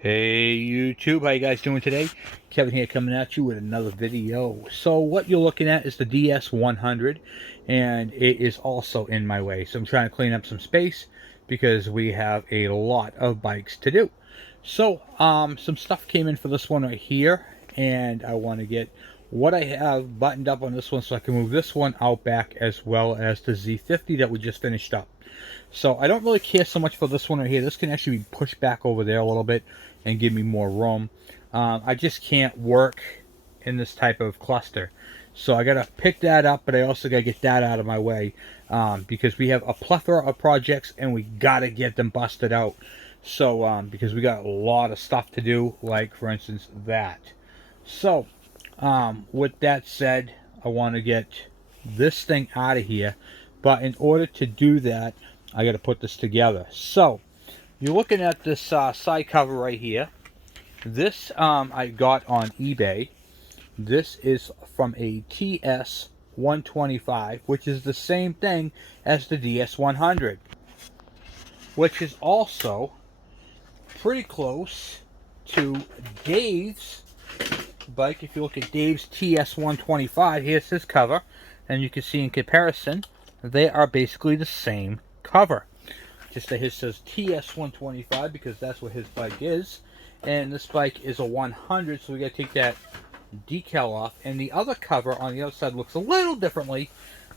Hey YouTube, how you guys doing today? Kevin here coming at you with another video. So what you're looking at is the DS100 and it is also in my way. So I'm trying to clean up some space because we have a lot of bikes to do. So some stuff came in for this one right here and I want to get what I have buttoned up on this one so I can move this one out back as well as the Z50 that we just finished up. So I don't really care so much for this one right here. This can actually be pushed back over there a little bit and give me more room. I just can't work in this type of cluster. So I got to pick that up, but I also got to get that out of my way because we have a plethora of projects and we got to get them busted out. So because we got a lot of stuff to do, like for instance that. So with that said, I want to get this thing out of here. But in order to do that, I got to put this together. So you're looking at this side cover right here. This I got on eBay. This is from a TS125, which is the same thing as the DS100, which is also pretty close to Dave's bike. If you look at Dave's TS125, here's his cover, and you can see in comparison, they are basically the same cover. Just that his says TS125 because that's what his bike is, and this bike is a 100, so we got to take that decal off. And the other cover on the other side looks a little differently.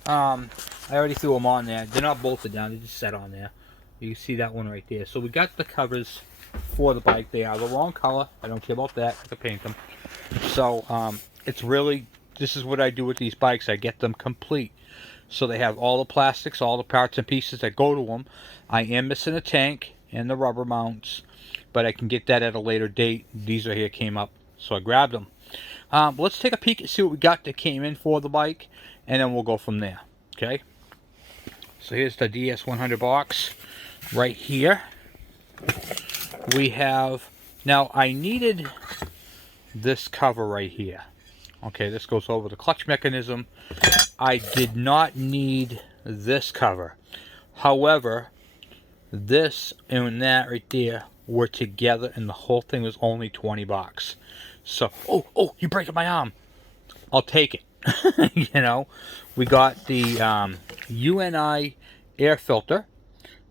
I already threw them on there. They're not bolted down; they just set on there. You can see that one right there. So we got the covers for the bike. They are the wrong color. I don't care about that. I can paint them. So it's really, this is what I do with these bikes. I get them complete. So they have all the plastics, all the parts and pieces that go to them. I am missing a tank and the rubber mounts, but I can get that at a later date. These right here came up, so I grabbed them. Let's take a peek and see what we got that came in for the bike, and then we'll go from there. Okay? So here's the DS100 box right here. We have, now I needed this cover right here. Okay, this goes over the clutch mechanism. I did not need this cover. However, this and that right there were together and the whole thing was only 20 bucks. So, oh, you're breaking my arm. I'll take it. You know, we got the UNI air filter.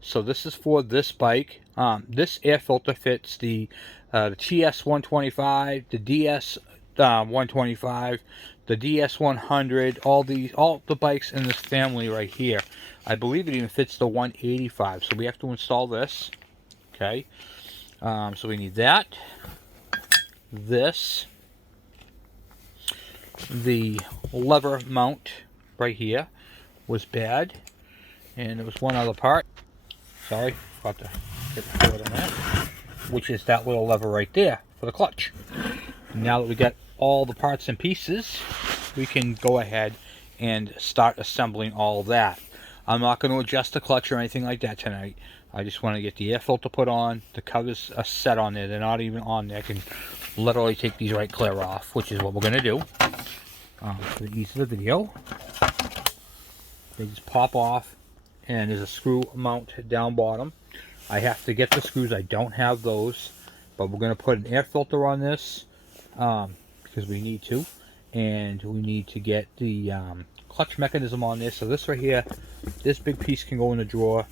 So this is for this bike. This air filter fits the TS125, the DS125, the DS100, all the bikes in this family right here. I believe it even fits the 185. So we have to install this. Okay. So we need that. This. The lever mount right here was bad. And there was one other part. Sorry, forgot to get the cord on that. Which is that little lever right there for the clutch. Now that we got all the parts and pieces, we can go ahead and start assembling all that. I'm not going to adjust the clutch or anything like that tonight. I just want to get the air filter put on. The covers are set on there. They're not even on there. I can literally take these right clear off, which is what we're going to do for the ease of the video. They just pop off, and there's a screw mount down bottom. I have to get the screws. I don't have those, but we're going to put an air filter on this because we need to, and we need to get the clutch mechanism on this. So this right here, this big piece can go in the drawer.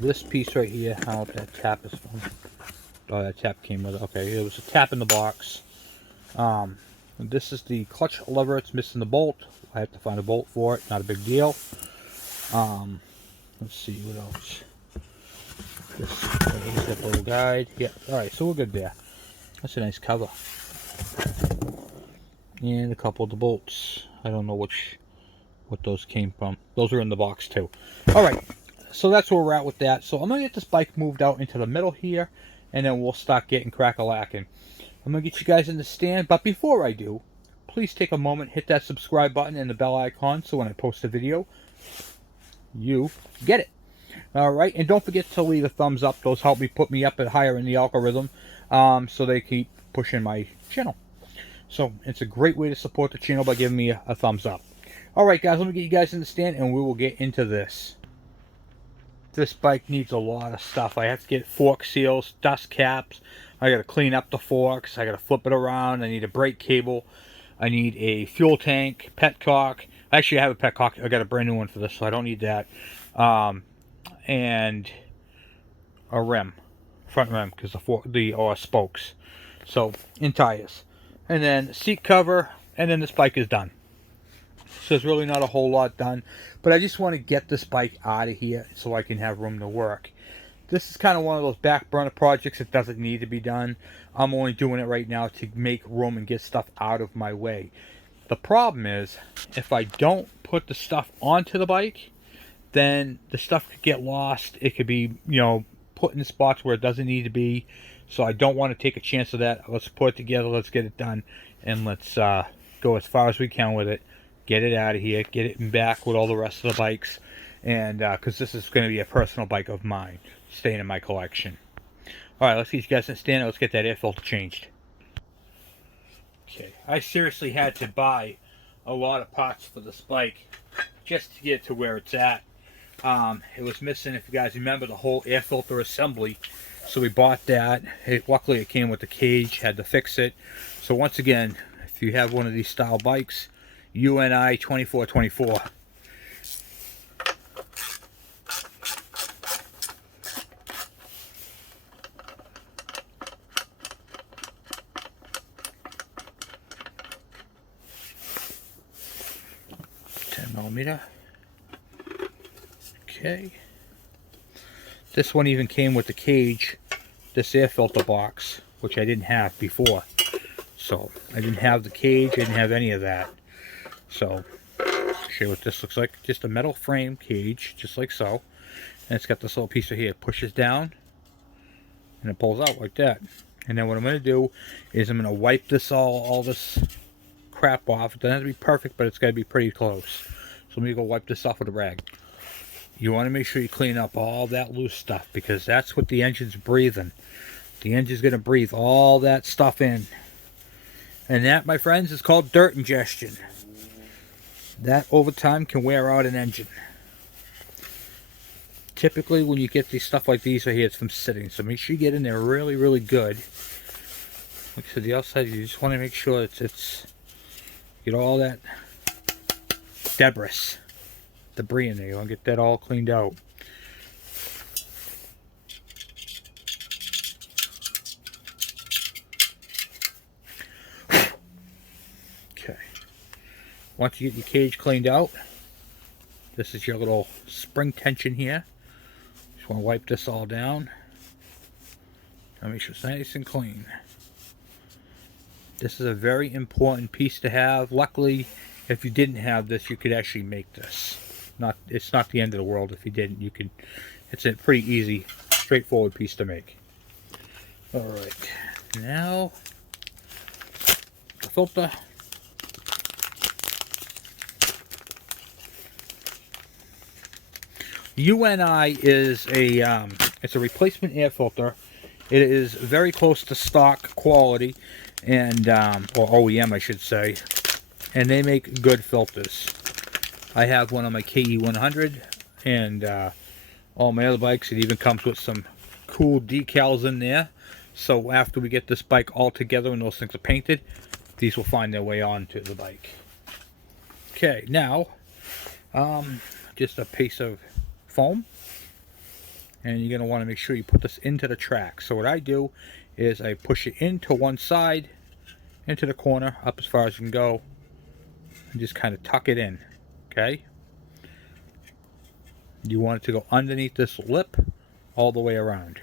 This piece right here, I don't know if that tap is from. Oh, that tap came with it. Okay, it was a tap in the box. This is the clutch lever. It's missing the bolt. I have to find a bolt for it. Not a big deal. Let's see what else. This little guide. Yeah. All right. So we're good there. That's a nice cover. And a couple of the bolts. I don't know what those came from. Those are in the box too. All right. So that's where we're at with that. So I'm gonna get this bike moved out into the middle here, and then we'll start getting crack-a-lacking. I'm gonna get you guys in the stand, but before I do, please take a moment, hit that subscribe button and the bell icon, so when I post a video, you get it. Alright, and don't forget to leave a thumbs up. Those help me put me up higher in the algorithm, so they keep pushing my channel. So it's a great way to support the channel by giving me a thumbs up. Alright guys, let me get you guys in the stand and we will get into this. This bike needs a lot of stuff. I have to get fork seals, dust caps. I got to clean up the forks. I got to flip it around. I need a brake cable. I need a fuel tank, petcock. Actually, I have a petcock. I got a brand new one for this, so I don't need that. And a rim, front rim, because the spokes. So, in tires. And then seat cover, and then this bike is done. So there's really not a whole lot done. But I just want to get this bike out of here so I can have room to work. This is kind of one of those back burner projects that doesn't need to be done. I'm only doing it right now to make room and get stuff out of my way. The problem is, if I don't put the stuff onto the bike, then the stuff could get lost. It could be, put in spots where it doesn't need to be. So I don't want to take a chance of that. Let's put it together. Let's get it done. And let's go as far as we can with it. Get it out of here. Get it in back with all the rest of the bikes. And because this is going to be a personal bike of mine. Staying in my collection. Alright, let's get you guys in stand. Let's get that air filter changed. Okay, I seriously had to buy a lot of parts for this bike just to get it to where it's at. It was missing, if you guys remember, the whole air filter assembly. So we bought that. Luckily it came with the cage, had to fix it. So once again, if you have one of these style bikes, UNI 2424. Millimeter. Okay. This one even came with the cage, this air filter box, which I didn't have before. So I didn't have the cage, I didn't have any of that. So I'll show you what this looks like. Just a metal frame cage, just like so. And it's got this little piece right here. It pushes down and it pulls out like that. And then what I'm going to do is I'm going to wipe this all this crap off. It doesn't have to be perfect, but it's got to be pretty close. So let me go wipe this off with a rag. You want to make sure you clean up all that loose stuff because that's what the engine's breathing. The engine's going to breathe all that stuff in. And that, my friends, is called dirt ingestion. That over time can wear out an engine. Typically when you get these stuff like these right here, it's from sitting. So make sure you get in there really, really good. Like I said, the outside, you just want to make sure it's get all that debris in there. You want to get that all cleaned out. Okay. Once you get your cage cleaned out, this is your little spring tension here. Just want to wipe this all down. And make sure it's nice and clean. This is a very important piece to have. Luckily, if you didn't have this, you could actually make this. It's not the end of the world if you didn't. You could. It's a pretty easy, straightforward piece to make. All right, now the filter. UNI is it's a replacement air filter. It is very close to stock quality, and or OEM, I should say. And they make good filters. I have one on my KE100 and all my other bikes. It even comes with some cool decals in there. So after we get this bike all together and those things are painted, these will find their way onto the bike. Okay, now just a piece of foam. And you're going to want to make sure you put this into the track. So what I do is I push it into one side, into the corner, up as far as you can go. And just kind of tuck it in, okay? You want it to go underneath this lip all the way around.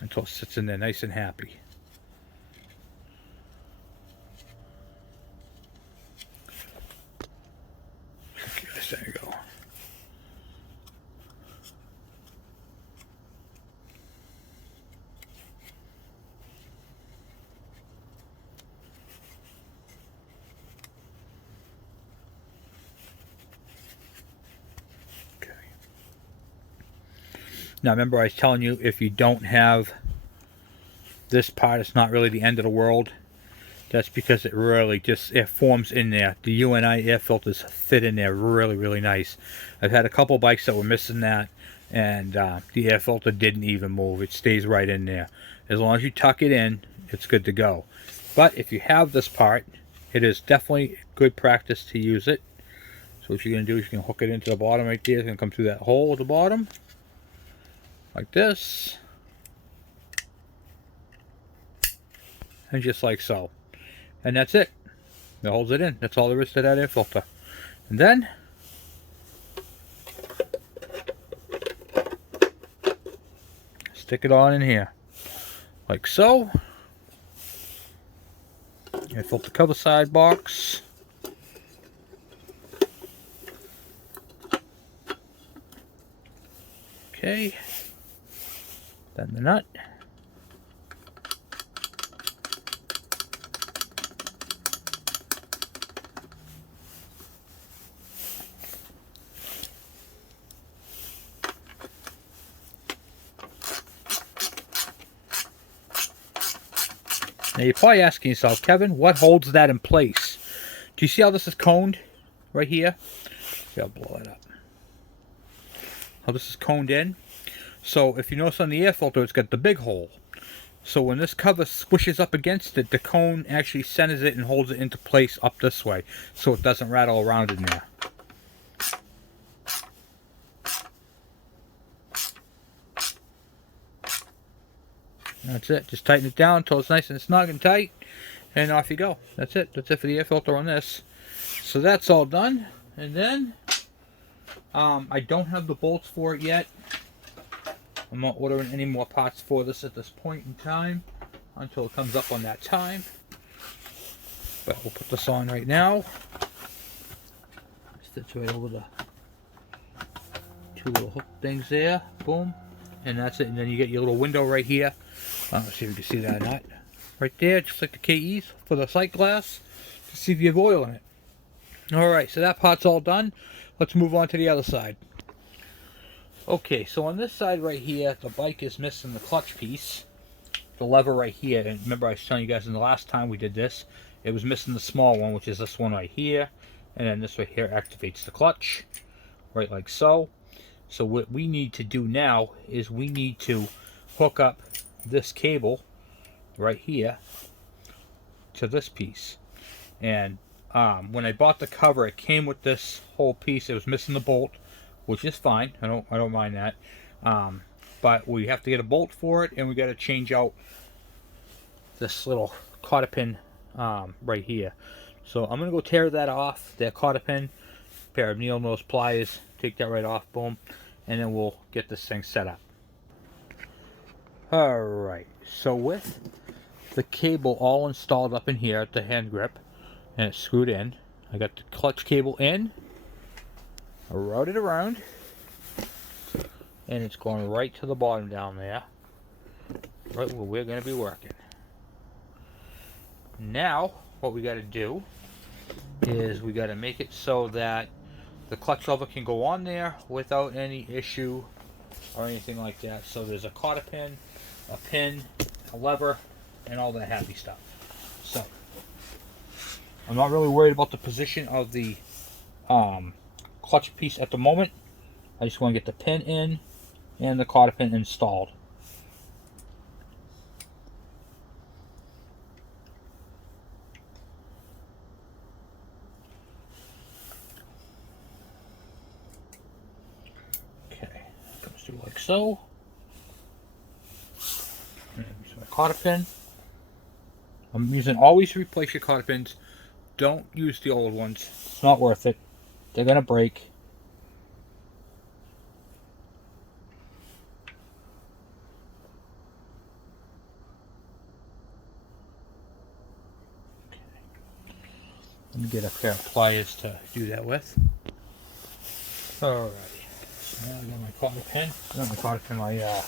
Until it sits in there nice and happy. Okay, there you go. Now remember I was telling you, if you don't have this part, it's not really the end of the world. That's because it really just it forms in there. The UNI air filters fit in there really, really nice. I've had a couple bikes that were missing that, and the air filter didn't even move. It stays right in there. As long as you tuck it in, it's good to go. But if you have this part, it is definitely good practice to use it. So what you're going to do is you can hook it into the bottom right there. It's going to come through that hole at the bottom, like this. And just like so. And that's it. That holds it in. That's all there is to that air filter. And then stick it on in here. Like so. Air filter cover side box. Okay. Then the nut. Now you're probably asking yourself, Kevin, what holds that in place? Do you see how this is coned right here? Yeah, I'll blow it up. How this is coned in? So if you notice on the air filter, it's got the big hole. So when this cover squishes up against it, the cone actually centers it and holds it into place up this way, so it doesn't rattle around in there. That's it. Just tighten it down until it's nice and snug and tight, and off you go. That's it. That's it for the air filter on this. So that's all done. And then I don't have the bolts for it yet. I'm not ordering any more parts for this at this point in time until it comes up on that time. But we'll put this on right now. Stitch right over the two little hook things there. Boom. And that's it. And then you get your little window right here. Let's see if you can see that or not. Right there, just like the KEs for the sight glass, to see if you have oil in it. Alright, so that part's all done. Let's move on to the other side. Okay, so on this side right here, the bike is missing the clutch piece. The lever right here. And remember I was telling you guys in the last time we did this, it was missing the small one, which is this one right here. And then this right here activates the clutch. Right like so. So what we need to do now is we need to hook up this cable right here to this piece. And when I bought the cover, it came with this whole piece. It was missing the bolt, which is fine. I don't mind that. But we have to get a bolt for it, and we got to change out this little cotter pin right here. So I'm gonna go tear that off. That cotter pin, pair of needle nose pliers, take that right off. Boom. And then we'll get this thing set up. Alright, so with the cable all installed up in here at the hand grip, and it's screwed in, I got the clutch cable in, I route it around, and it's going right to the bottom down there, right where we're going to be working. Now, what we got to do is we got to make it so that the clutch lever can go on there without any issue or anything like that. So there's a cotter pin, a pin, a lever, and all that happy stuff. So I'm not really worried about the position of the clutch piece at the moment. I just want to get the pin in and the cotter pin installed. Like so. And use my cotter pin. I'm using always replace your cotter pins. Don't use the old ones. It's not worth it. They're gonna break. Okay. Let me get a pair of pliers to do that with. Alright. Now I got my cotter pin. Not my cotter pin, my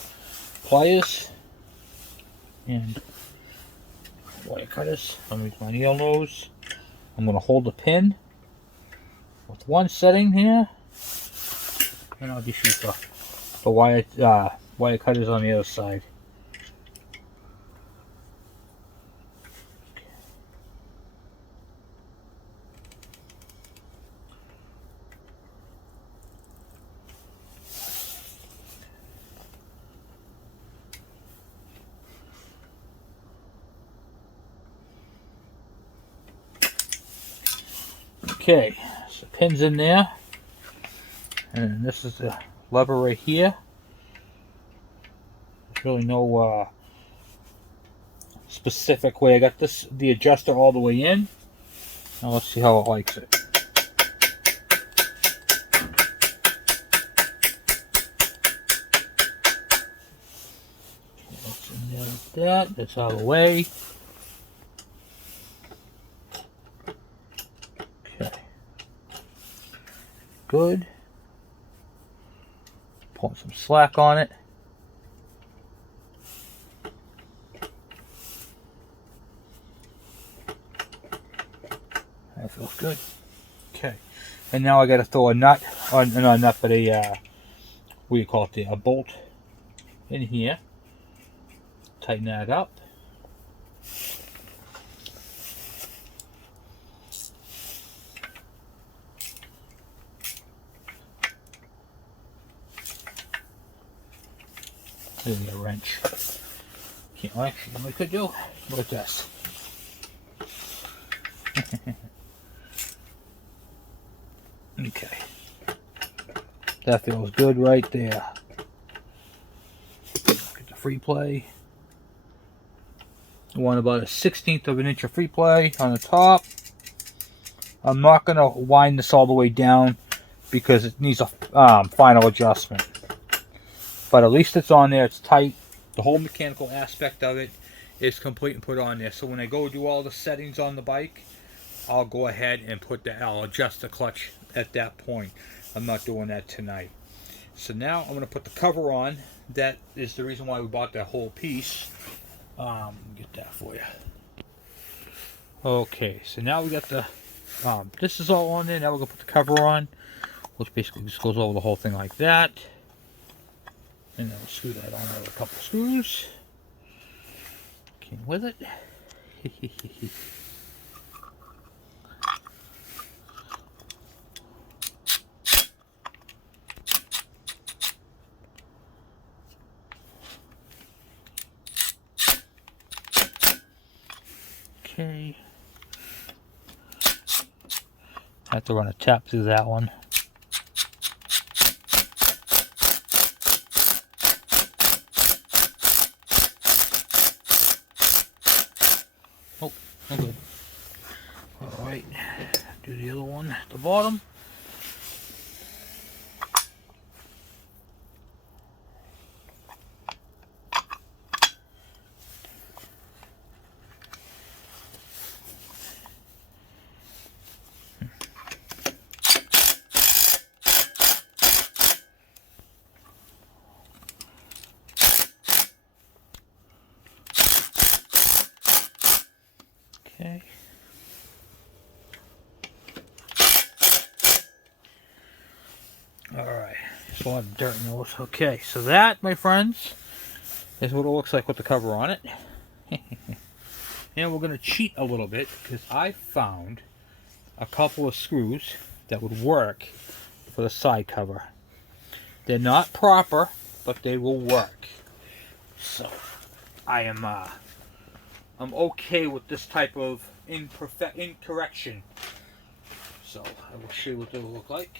pliers and wire cutters. I'm going to use my needle nose. I'm going to hold the pin with one setting here, and I'll just use the wire cutters on the other side. Okay, so pins in there, and this is the lever right here. There's really no specific way. I got the adjuster all the way in. Now let's see how it likes it. That's in there like that. That's out of the way. Okay. Good. Pulling some slack on it. That feels good. Okay. And now I got to throw a nut, or not a nut, but a, what do you call it, a bolt in here. Tighten that up. There's a wrench. Can't actually, what we could do? Look at this. Okay. That feels good right there. Get the free play. I want about a 1/16 of an inch of free play on the top. I'm not going to wind this all the way down because it needs a final adjustment. But at least it's on there, it's tight. The whole mechanical aspect of it is complete and put on there. So when I go do all the settings on the bike, I'll go ahead and I'll adjust the clutch at that point. I'm not doing that tonight. So now I'm going to put the cover on. That is the reason why we bought that whole piece. Get that for you. Okay, so now we got the, this is all on there. Now we're going to put the cover on, which basically just goes over the whole thing like that. And then we'll screw that on with a couple of screws. Came with it. Okay. Have to run a tap through that one. Oh, no good. Alright, do the other one at the bottom. Okay. Alright, there's a lot of dirt in those. Okay, so that, my friends, is what it looks like with the cover on it. And we're going to cheat a little bit because I found a couple of screws that would work for the side cover. They're not proper, but they will work. So I'm okay with this type of incorrection. So I will show you what they will look like.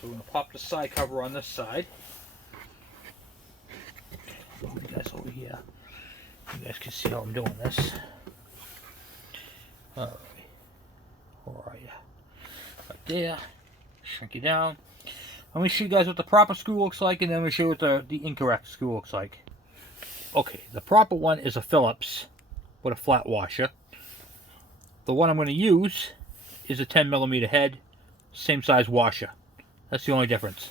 So we're going to pop the side cover on this side. Move you guys over here. You guys can see how I'm doing this. Alright. Where are you? Right there. Shrink you down. Let me show you guys what the proper screw looks like, and then we'll show you what the incorrect screw looks like. Okay, the proper one is a Phillips with a flat washer. The one I'm going to use is a 10mm head, same size washer. That's the only difference.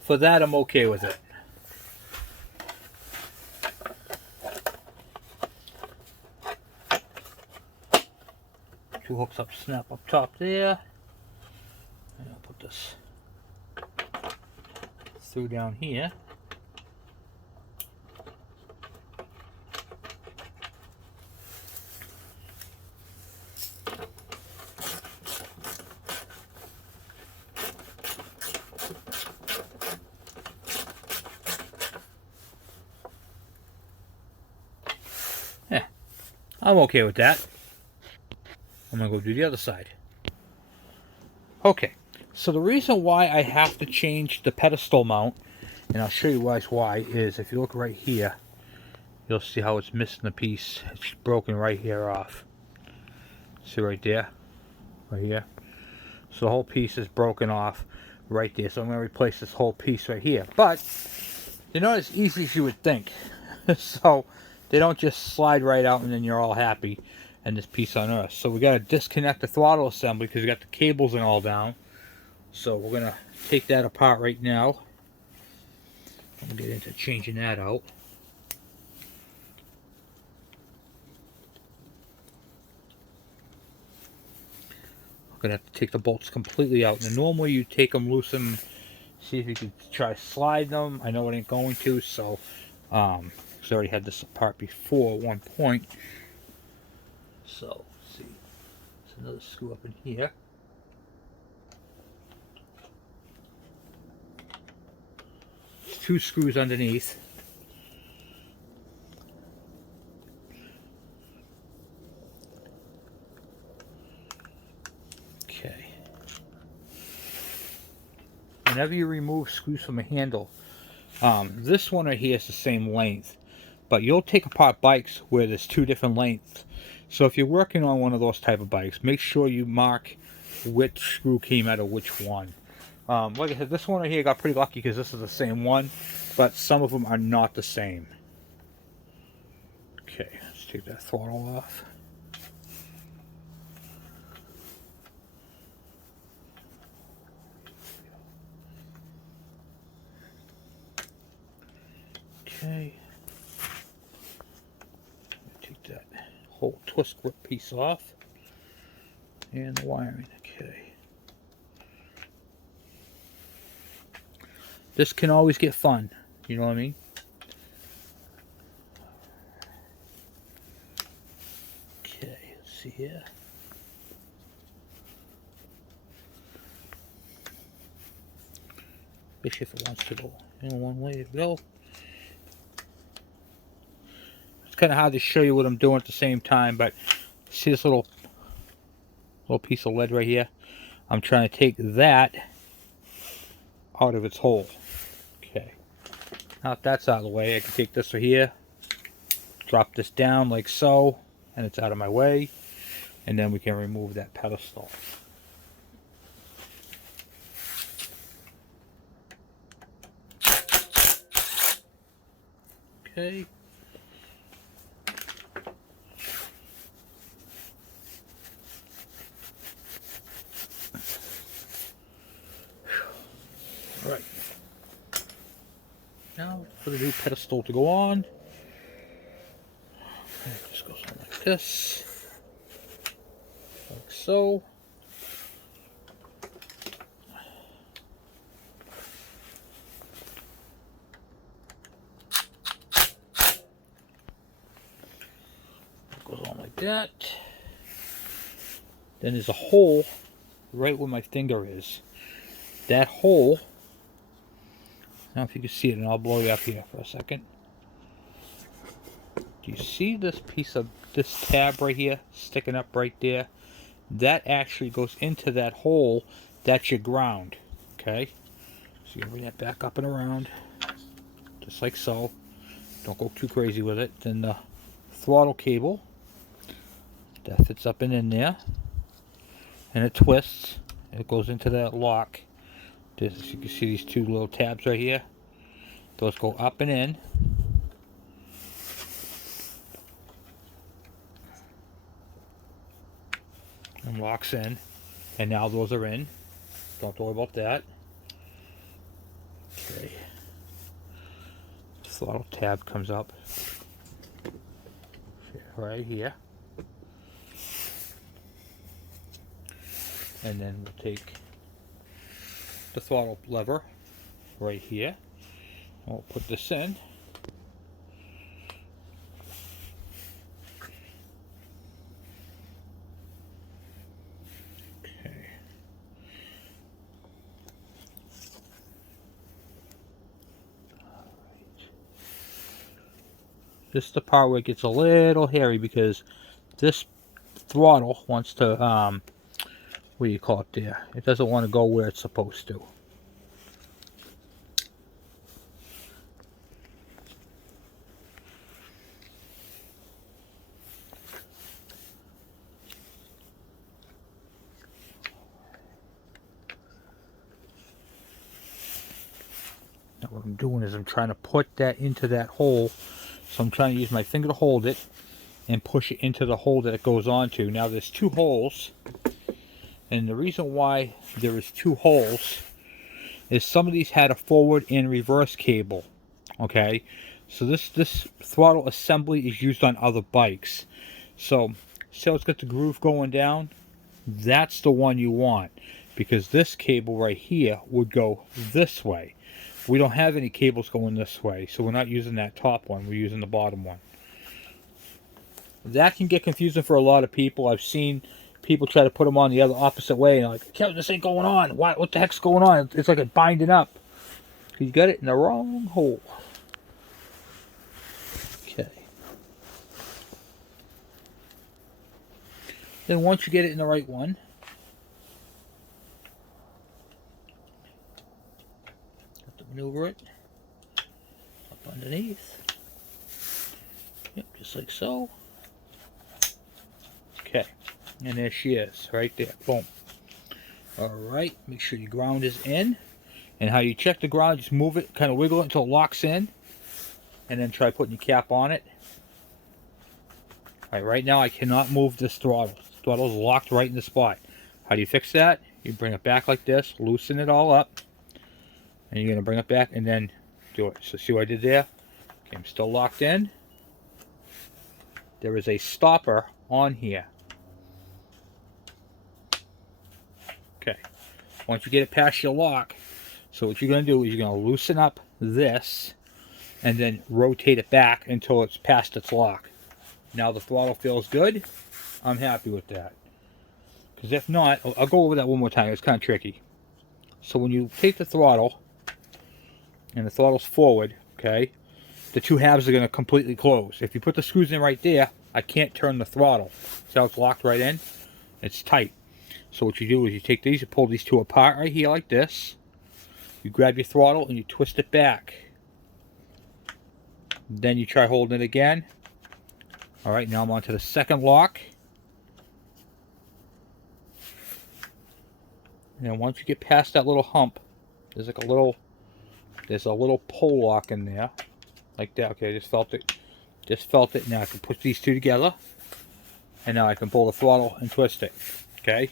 For that, I'm okay with it. Two hooks up, snap up top there. And I'll put this through down here. Yeah, I'm okay with that. I'm going to go do the other side. Okay, so the reason why I have to change the pedestal mount, and I'll show you guys why, is if you look right here, you'll see how it's missing a piece. It's broken right here off. See right there? Right here. So the whole piece is broken off right there. So I'm going to replace this whole piece right here. But they're not as easy as you would think. So they don't just slide right out and then you're all happy and this piece on Earth. So we got to disconnect the throttle assembly because we got the cables and all down. So we're going to take that apart right now. I'll get into changing that out. I'm going to have to take the bolts completely out. Now normally you take them loose and see if you can try to slide them. I know it ain't going to, so because I already had this apart before at one point. So let's see, there's another screw up in here. There's 2 screws underneath. Okay. Whenever you remove screws from a handle, this one right here is the same length, but you'll take apart bikes where there's 2 different lengths. So if you're working on one of those type of bikes, make sure you mark which screw came out of which one. Like I said, this one right here got pretty lucky because this is the same one, but some of them are not the same. Okay, let's take that throttle off. Okay, take that whole twist grip piece off and the wiring. Okay, this can always get fun, you know what I mean? Okay, let's see here. Especially if it wants to go in one way to go. It's kind of hard to show you what I'm doing at the same time, but see this little piece of lead right here? I'm trying to take that out of its hole. Okay. Now if that's out of the way, I can take this right here, drop this down like so, and it's out of my way. And then we can remove that pedestal. Okay. All right. Now for the new pedestal to go on. It just goes on like this. Like so. Goes on like that. Then there's a hole right where my finger is. That hole, I don't know if you can see it, and I'll blow you up here for a second. Do you see this piece of this tab right here sticking up right there? That actually goes into that hole. That's your ground. Okay? So you can bring that back up and around. Just like so. Don't go too crazy with it. Then the throttle cable. That fits up and in there. And it twists. It goes into that lock. You can see these 2 little tabs right here. Those go up and in. And locks in. And now those are in. Don't have to worry about that. Okay. The throttle tab comes up right here. And then we'll take the throttle lever right here. We'll put this in. Okay. This is the part where it gets a little hairy because this throttle wants to, what do you call it there? It doesn't want to go where it's supposed to. Now what I'm doing is I'm trying to put that into that hole. So I'm trying to use my finger to hold it and push it into the hole that it goes onto. Now there's two holes. And the reason why there is two holes is some of these had a forward and reverse cable. Okay, so this throttle assembly is used on other bikes. So it's got the groove going down. That's the one you want, because this cable right here would go this way. We don't have any cables going this way, so we're not using that top one. We're using the bottom one. That can get confusing for a lot of people. I've seen people try to put them on the other opposite way, and like, Kevin, this ain't going on. What the heck's going on? It's like it's binding up. You got it in the wrong hole. Okay. Then once you get it in the right one, have to maneuver it up underneath. Yep, just like so. Okay, and there she is, right there. Boom. Alright, make sure your ground is in. And how you check the ground, just move it, kind of wiggle it until it locks in. And then try putting your cap on it. Alright, right now I cannot move this throttle. The throttle is locked right in the spot. How do you fix that? You bring it back like this, loosen it all up. And you're going to bring it back and then do it. So see what I did there? Okay, I'm still locked in. There is a stopper on here. Okay, once you get it past your lock, so what you're going to do is you're going to loosen up this and then rotate it back until it's past its lock. Now the throttle feels good. I'm happy with that. Because if not, I'll go over that one more time. It's kind of tricky. So when you take the throttle and the throttle's forward, okay, the two halves are going to completely close. If you put the screws in right there, I can't turn the throttle. See how it's locked right in? It's tight. So what you do is you take these, you pull these two apart right here like this. You grab your throttle and you twist it back. Then you try holding it again. Alright, now I'm on to the second lock. And then once you get past that little hump, there's like a little pull lock in there. Like that. Okay, I just felt it. Just felt it. Now I can put these two together. And now I can pull the throttle and twist it. Okay?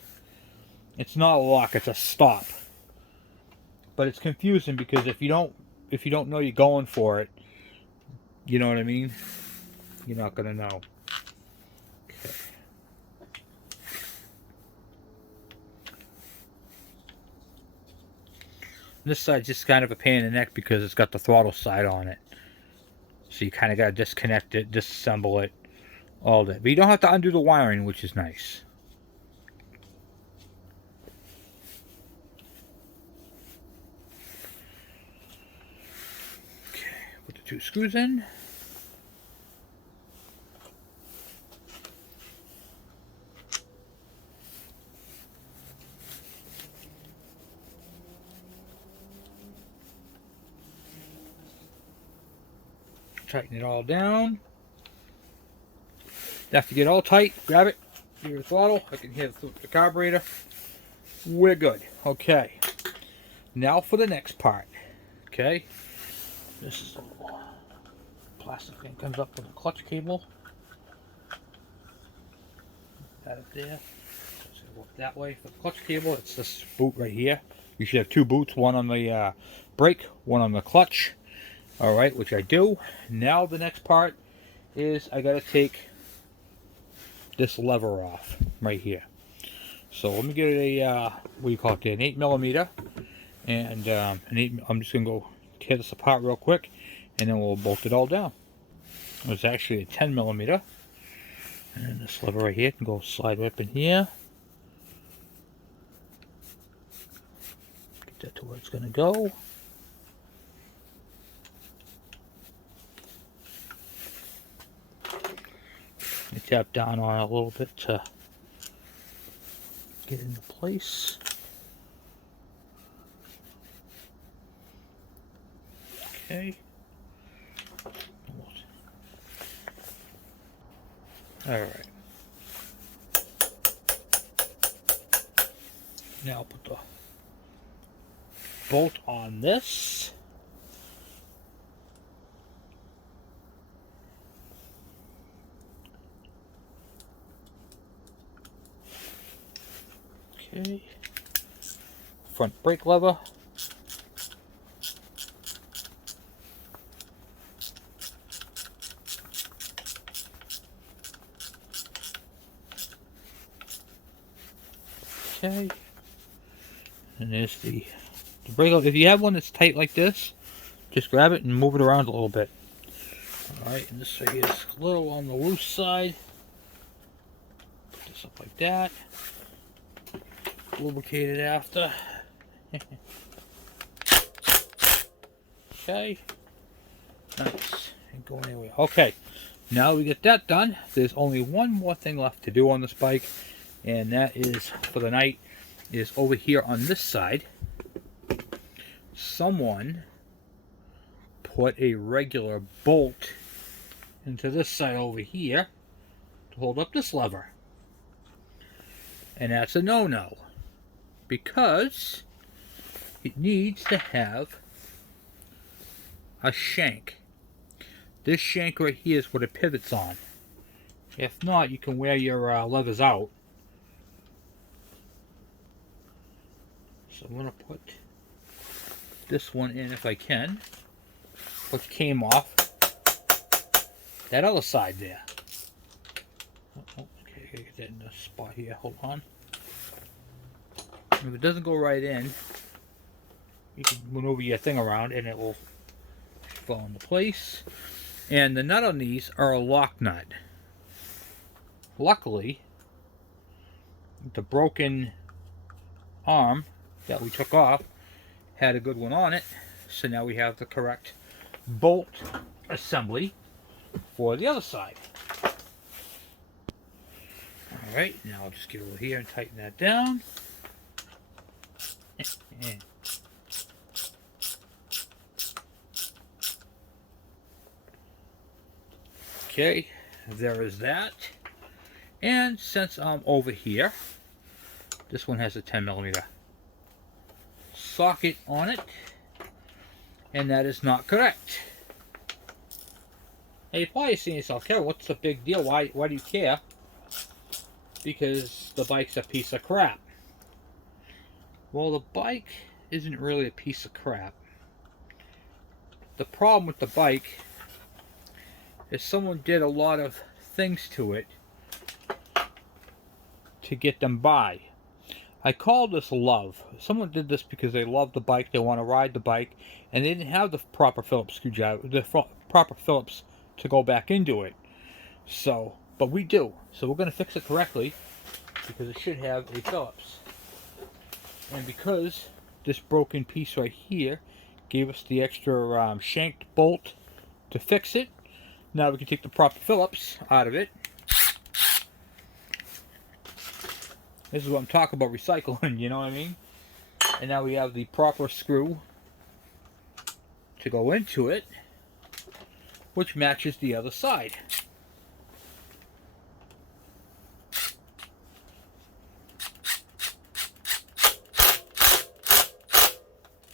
It's not a lock, it's a stop. But it's confusing because if you don't know you're going for it, you know what I mean? You're not gonna know. Okay. This side's just kind of a pain in the neck because it's got the throttle side on it. So you kind of got to disconnect it, disassemble it, all that. But you don't have to undo the wiring, which is nice. Okay, put the two screws in. Tighten it all down. After you get all tight, grab it, give your throttle. I can hear the carburetor. We're good. Okay. Now for the next part. Okay. This is a little plastic thing comes up with a clutch cable. That up there. It's gonna work that way. For the clutch cable, it's this boot right here. You should have two boots, one on the brake, one on the clutch. Alright, which I do. Now the next part is I gotta take this lever off right here. So let me get a what do you call it there, an 8mm, and I'm just gonna go tear this apart real quick, and then we'll bolt it all down. It's actually a 10mm, and this lever right here can go slide right up in here. Get that to where it's gonna go. Tap down on it a little bit to get into place. Okay. All right. Now I'll put the bolt on this. Okay. Front brake lever. Okay. And there's the brake lever. If you have one that's tight like this, just grab it and move it around a little bit. Alright, and this right here is a little on the loose side. Put this up like that. Lubricate it after. Okay. Nice. Ain't going anywhere. Okay. Now we get that done. There's only one more thing left to do on this bike, and that is for the night. Is over here on this side. Someone put a regular bolt into this side over here to hold up this lever. And that's a no-no, because it needs to have a shank. This shank right here is what it pivots on. If not, you can wear your levers out. So I'm going to put this one in if I can. What came off that other side there. Oh, okay, I gotta get that in the spot here. Hold on. If it doesn't go right in, you can maneuver your thing around and it will fall into place. And the nut on these are a lock nut. Luckily, the broken arm that we took off had a good one on it. So now we have the correct bolt assembly for the other side. Alright, now I'll just get over here and tighten that down. Okay, there is that. And since I'm over here, this one has a 10mm socket on it, and that is not correct. Now you're probably saying to yourself, Kevin, what's the big deal? Why do you care? Because the bike's a piece of crap. Well, the bike isn't really a piece of crap. The problem with the bike is someone did a lot of things to it to get them by. I call this love. Someone did this because they love the bike, they want to ride the bike, and they didn't have the proper Phillips screwdriver, the proper Phillips to go back into it. So, but we do. So we're going to fix it correctly because it should have a Phillips. And because this broken piece right here gave us the extra shanked bolt to fix it, now we can take the proper Phillips out of it. This is what I'm talking about, recycling, you know what I mean? And now we have the proper screw to go into it, which matches the other side.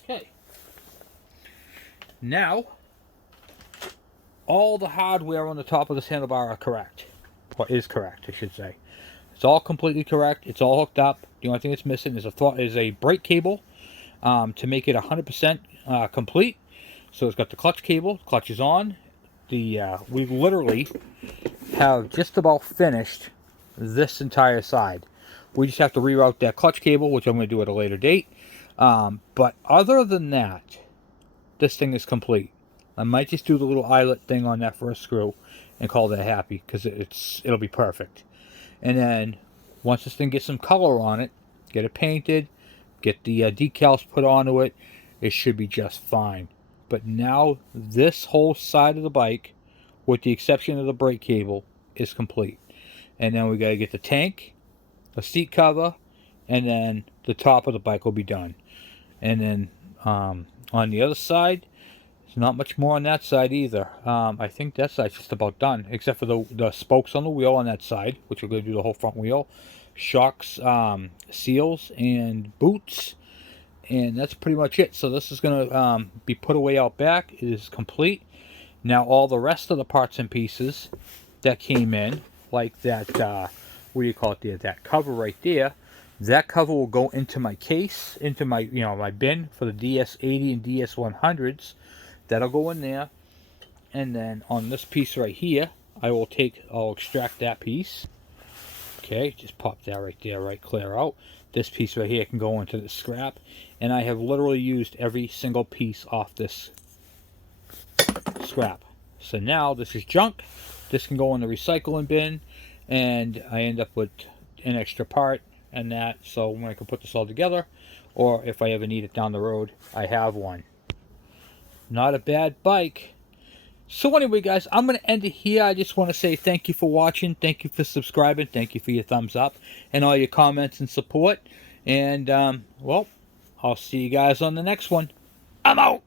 Okay. Now, all the hardware on the top of this handlebar are correct. Or is correct, I should say. It's all completely correct. It's all hooked up. The only thing that's missing is a brake cable to make it 100% complete. So it's got the clutch cable. Clutch is on. We literally have just about finished this entire side. We just have to reroute that clutch cable, which I'm going to do at a later date. But other than that, this thing is complete. I might just do the little eyelet thing on that first screw and call that happy, because it'll be perfect. And then once this thing gets some color on it, get it painted, get the decals put onto it, it should be just fine. But now this whole side of the bike, with the exception of the brake cable, is complete. And then we got to get the tank, a seat cover, and then the top of the bike will be done. And then on the other side, there's not much more on that side either. I think that side's just about done, except for the spokes on the wheel on that side, which are going to do the whole front wheel, shocks, seals, and boots, and that's pretty much it. So this is going to be put away out back. It is complete. Now all the rest of the parts and pieces that came in, like that, what do you call it there, that cover right there, that cover will go into my case, into my, my bin for the DS80 and DS100s. That'll go in there. And then on this piece right here, I'll extract that piece. Okay, just pop that right there, right clear out. This piece right here can go into the scrap. And I have literally used every single piece off this scrap. So now this is junk. This can go in the recycling bin, and I end up with an extra part and that. So when I can put this all together, or if I ever need it down the road, I have one. Not a bad bike. So anyway, guys, I'm going to end it here. I just want to say thank you for watching. Thank you for subscribing. Thank you for your thumbs up and all your comments and support. And, well, I'll see you guys on the next one. I'm out.